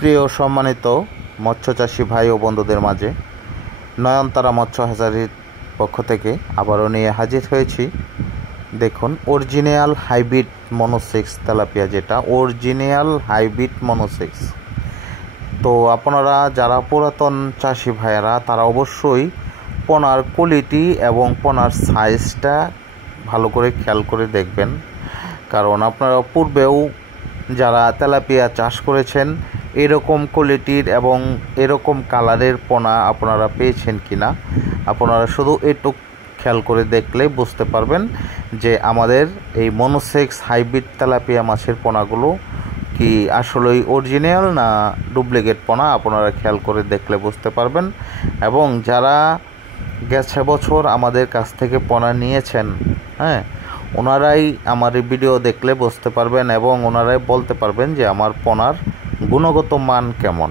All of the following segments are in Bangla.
প্রিয় সম্মানিত মৎস্যচাষী ভাই ও বন্ধুদের মাঝে নয়নতারা মৎস্য হ্যাচারির পক্ষ থেকে আবারও নিয়ে হাজির হয়েছি। দেখুন, অরিজিনাল হাইব্রিড মনোসেক্স তেলাপিয়া, যেটা অরিজিনাল হাইব্রিড মনোসেক্স। তো আপনারা যারা পুরাতন চাষি ভাইয়েরা তারা অবশ্যই পোনার কোয়ালিটি এবং পোনার সাইজটা ভালো করে খেয়াল করে দেখবেন, কারণ আপনারা পূর্বেও যারা তেলাপিয়া চাষ করেছেন এরকম কোয়ালিটির এবং এরকম কালারের পোনা আপনারা পেয়েছেন কিনা, আপনারা শুধু একটু খেয়াল করে দেখলে বুঝতে পারবেন যে আমাদের এই মনোসেক্স হাইব্রিড তেলাপিয়া মাছের পোনাগুলো কি আসলেই অরিজিনাল না ডুপ্লিকেট পোনা, আপনারা খেয়াল করে দেখলে বুঝতে পারবেন। এবং যারা গেছে বছর আমাদের কাছ থেকে পোনা নিয়েছেন, ওনারাই আমার এই ভিডিও দেখলে বুঝতে পারবেন এবং ওনারাই বলতে পারবেন যে আমার পোনার গুণগত মান কেমন।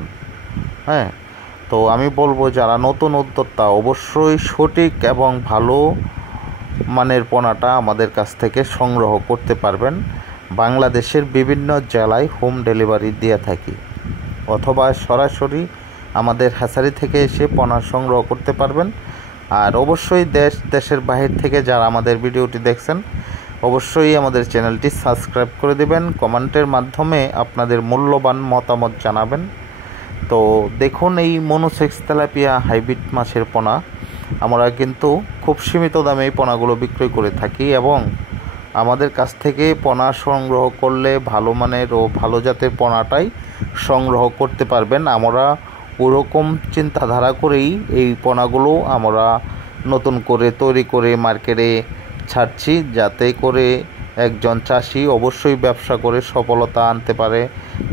তো আমি বলবো যারা নতুন উদ্যোক্তা অবশ্যই সঠিক এবং ভালো মানের পোনাটা আমাদের কাছ থেকে সংগ্রহ করতে পারবেন। বাংলাদেশের বিভিন্ন জেলায় হোম ডেলিভারি দিয়ে থাকি, অথবা সরাসরি আমাদের হ্যাচারি থেকে এসে পোনা সংগ্রহ করতে পারবেন। আর অবশ্যই দেশের বাহির থেকে যারা আমাদের ভিডিওটি দেখছেন অবশ্যই আমাদের চ্যানেলটি সাবস্ক্রাইব করে দেবেন, কমেন্টের মাধ্যমে আপনাদের মূল্যবান মতামত জানাবেন। তো দেখুন, এই মনোসেক্স তেলাপিয়া হাইব্রিড মাছের পোনা আমরা কিন্তু খুব সীমিত দামে এই পোনাগুলো বিক্রয় করে থাকি এবং আমাদের কাছ থেকে পোনা সংগ্রহ করলে ভালো মানের ও ভালো জাতের পোনাটাই সংগ্রহ করতে পারবেন। আমরা ওরকম চিন্তাধারা করেই এই পোনাগুলো আমরা নতুন করে তৈরি করে মার্কেটে ছাড়ছি, যাতে করে একজন চাষি অবশ্যই ব্যবসা করে সফলতা আনতে পারে।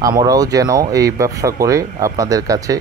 আমরাও যেন এই ব্যবসা করে আপনাদের কাছে